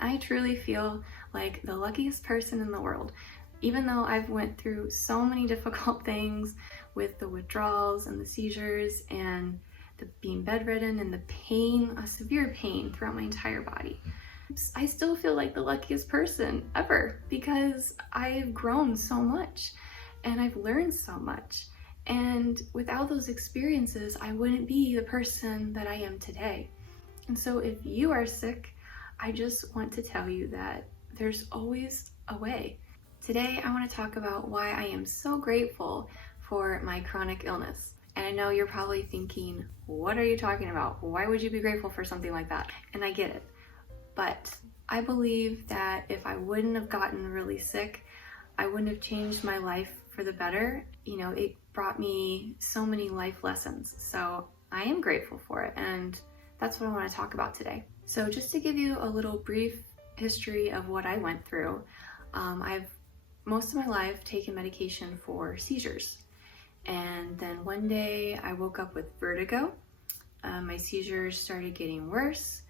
I truly feel like the luckiest person in the world. Even though I've went through so many difficult things with the withdrawals and the seizures and the being bedridden and the pain, a severe pain throughout my entire body, I still feel like the luckiest person ever because I've grown so much and I've learned so much. And without those experiences, I wouldn't be the person that I am today. And so if you are sick, I just want to tell you that there's always a way. Today, I want to talk about why I am so grateful for my chronic illness. And I know you're probably thinking, what are you talking about? Why would you be grateful for something like that? And I get it. But I believe that if I wouldn't have gotten really sick, I wouldn't have changed my life for the better. It brought me so many life lessons. So I am grateful for it. And that's what I want to talk about today. So just to give you a little brief history of what I went through, I've most of my life taken medication for seizures. And then one day I woke up with vertigo. My seizures started getting worse.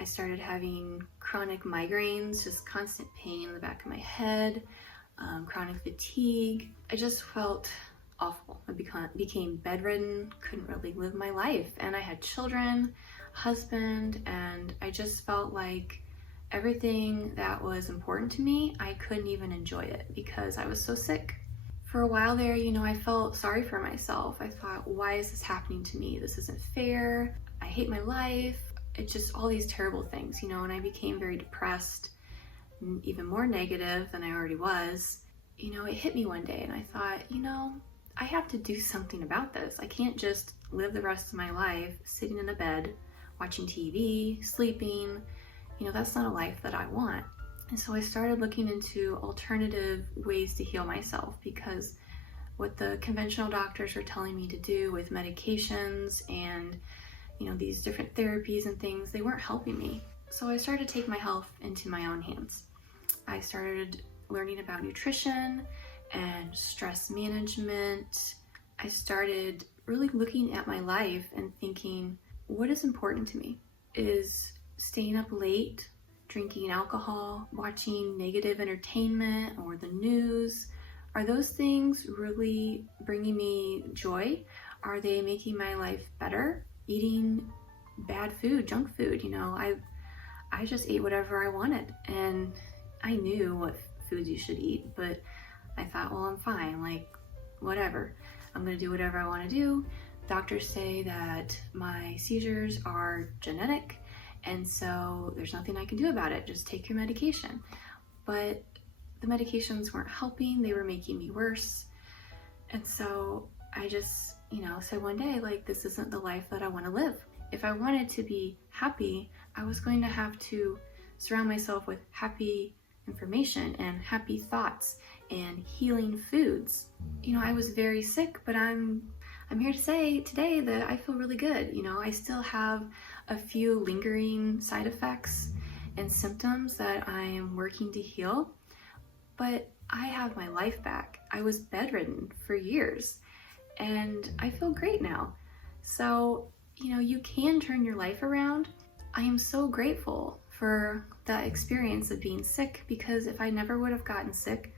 I started having chronic migraines, just constant pain in the back of my head, chronic fatigue. I just felt awful. I became bedridden, couldn't really live my life. And I had children, husband, and I just felt like everything that was important to me, I couldn't even enjoy it because I was so sick. For a while there, I felt sorry for myself. I thought, why is this happening to me? This isn't fair. I hate my life. It's just all these terrible things, and I became very depressed, even more negative than I already was. It hit me one day and I thought, I have to do something about this. I can't just live the rest of my life sitting in a bed, watching TV, sleeping. That's not a life that I want. And so I started looking into alternative ways to heal myself because what the conventional doctors were telling me to do with medications and, these different therapies and things, they weren't helping me. So I started to take my health into my own hands. I started learning about nutrition and stress management. I started really looking at my life and thinking, what is important to me? Is staying up late, drinking alcohol, watching negative entertainment or the news, are those things really bringing me joy? Are they making my life better? Eating bad food, junk food, I just ate whatever I wanted, and I knew what foods you should eat, but I thought, well, I'm fine, whatever. I'm gonna do whatever I wanna do. Doctors say that my seizures are genetic, and so there's nothing I can do about it. Just take your medication. But the medications weren't helping. They were making me worse. And so I just, said one day, this isn't the life that I want to live. If I wanted to be happy, I was going to have to surround myself with happy information and happy thoughts and healing foods. I was very sick, but I'm here to say today that I feel really good. I still have a few lingering side effects and symptoms that I am working to heal, but I have my life back. I was bedridden for years and I feel great now. So, you can turn your life around. I am so grateful for that experience of being sick because if I never would have gotten sick,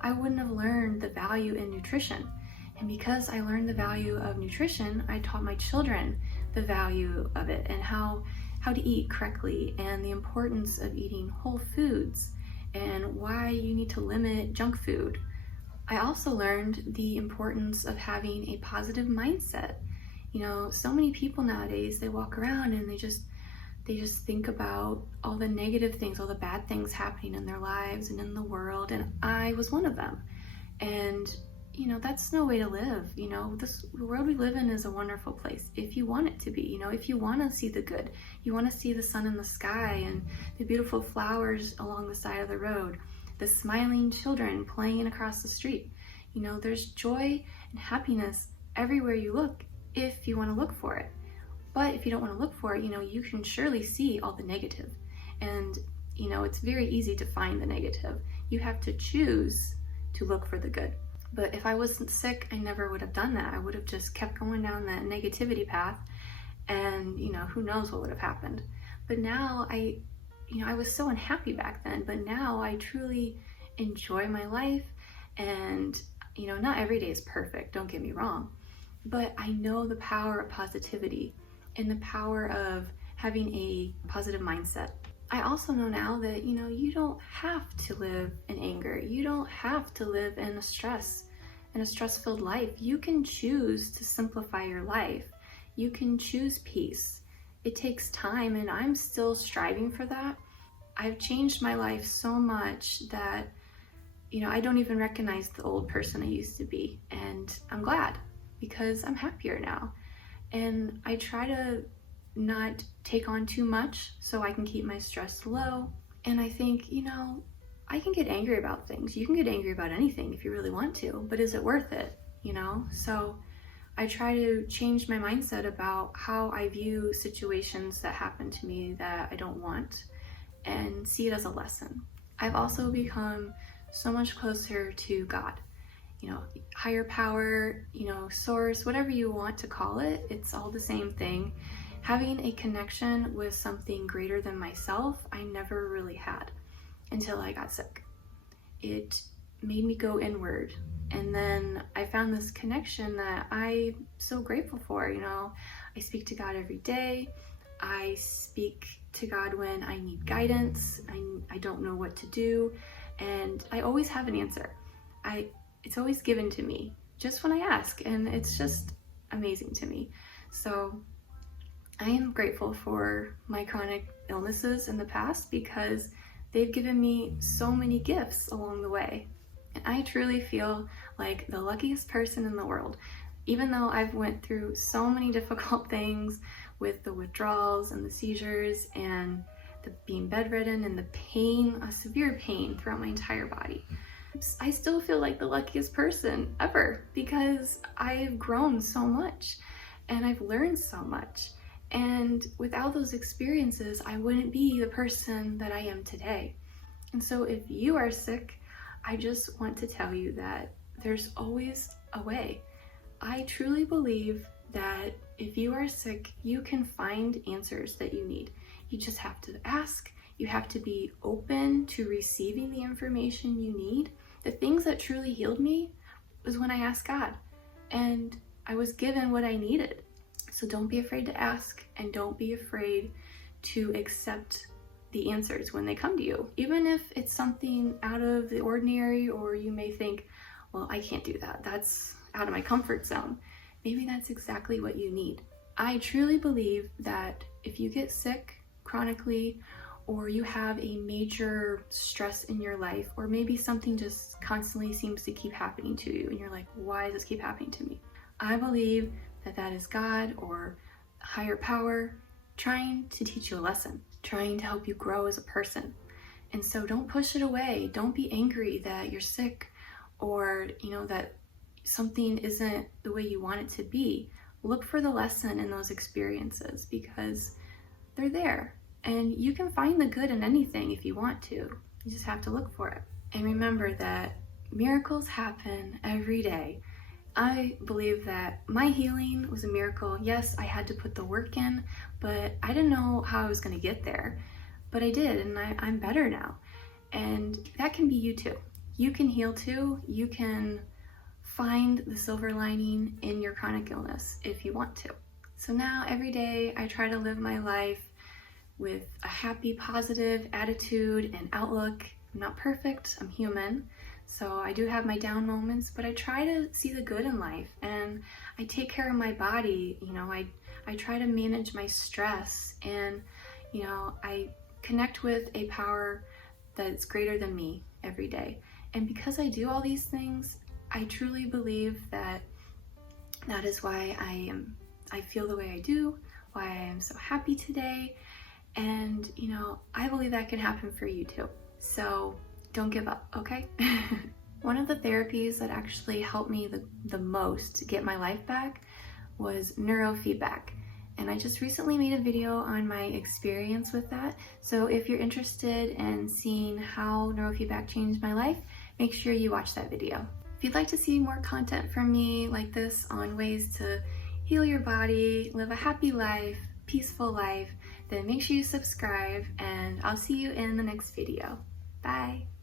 I wouldn't have learned the value in nutrition. And because I learned the value of nutrition, I taught my children the value of it and how to eat correctly and the importance of eating whole foods and why you need to limit junk food. I also learned the importance of having a positive mindset. So many people nowadays, they walk around and they just think about all the negative things, all the bad things happening in their lives and in the world, and I was one of them. And that's no way to live. The world we live in is a wonderful place if you want it to be. If you want to see the good, you want to see the sun in the sky and the beautiful flowers along the side of the road, the smiling children playing across the street. There's joy and happiness everywhere you look if you want to look for it. But if you don't want to look for it, you can surely see all the negative. And, it's very easy to find the negative. You have to choose to look for the good. But if I wasn't sick, I never would have done that. I would have just kept going down that negativity path and, who knows what would have happened. But now I I was so unhappy back then, but now I truly enjoy my life. And, not every day is perfect, don't get me wrong, but I know the power of positivity and the power of having a positive mindset. I also know now that, you don't have to live in anger. You don't have to live in a stress-filled life. You can choose to simplify your life. You can choose peace. It takes time, and I'm still striving for that. I've changed my life so much that, I don't even recognize the old person I used to be. And I'm glad, because I'm happier now. And I try to not take on too much so I can keep my stress low. And I think, I can get angry about things. You can get angry about anything if you really want to, but is it worth it? So I try to change my mindset about how I view situations that happen to me that I don't want, and see it as a lesson. I've also become so much closer to God, higher power, source, whatever you want to call it, it's all the same thing. Having a connection with something greater than myself, I never really had until I got sick. It made me go inward. And then I found this connection that I'm so grateful for. I speak to God every day. I speak to God when I need guidance. I don't know what to do. And I always have an answer. It's always given to me just when I ask. And it's just amazing to me. So I am grateful for my chronic illnesses in the past, because they've given me so many gifts along the way. And I truly feel like the luckiest person in the world. Even though I've went through so many difficult things with the withdrawals and the seizures and the being bedridden and the pain, a severe pain throughout my entire body, I still feel like the luckiest person ever, because I've grown so much and I've learned so much. And without those experiences, I wouldn't be the person that I am today. And so if you are sick, I just want to tell you that there's always a way. I truly believe that if you are sick, you can find answers that you need. You just have to ask. You have to be open to receiving the information you need. The things that truly healed me was when I asked God, and I was given what I needed. So don't be afraid to ask, and don't be afraid to accept the answers when they come to you. Even if it's something out of the ordinary, or you may think, well, I can't do that. That's out of my comfort zone. Maybe that's exactly what you need. I truly believe that if you get sick chronically, or you have a major stress in your life, or maybe something just constantly seems to keep happening to you, and you're like, why does this keep happening to me? I believe that that is God or higher power trying to teach you a lesson, trying to help you grow as a person. And so don't push it away. Don't be angry that you're sick, or that something isn't the way you want it to be. Look for the lesson in those experiences, because they're there. And you can find the good in anything if you want to. You just have to look for it. And remember that miracles happen every day. I believe that my healing was a miracle. Yes, I had to put the work in, but I didn't know how I was going to get there. But I did, and I'm better now. And that can be you too. You can heal too. You can find the silver lining in your chronic illness if you want to. So now every day I try to live my life with a happy, positive attitude and outlook. I'm not perfect, I'm human. So I do have my down moments, but I try to see the good in life, and I take care of my body. I try to manage my stress, and I connect with a power that's greater than me every day. And because I do all these things, I truly believe that that is why I feel the way I do, why I am so happy today. And I believe that can happen for you too. So don't give up, okay? One of the therapies that actually helped me the most to get my life back was neurofeedback. And I just recently made a video on my experience with that. So if you're interested in seeing how neurofeedback changed my life, make sure you watch that video. If you'd like to see more content from me like this on ways to heal your body, live a happy life, peaceful life, then make sure you subscribe, and I'll see you in the next video. Bye!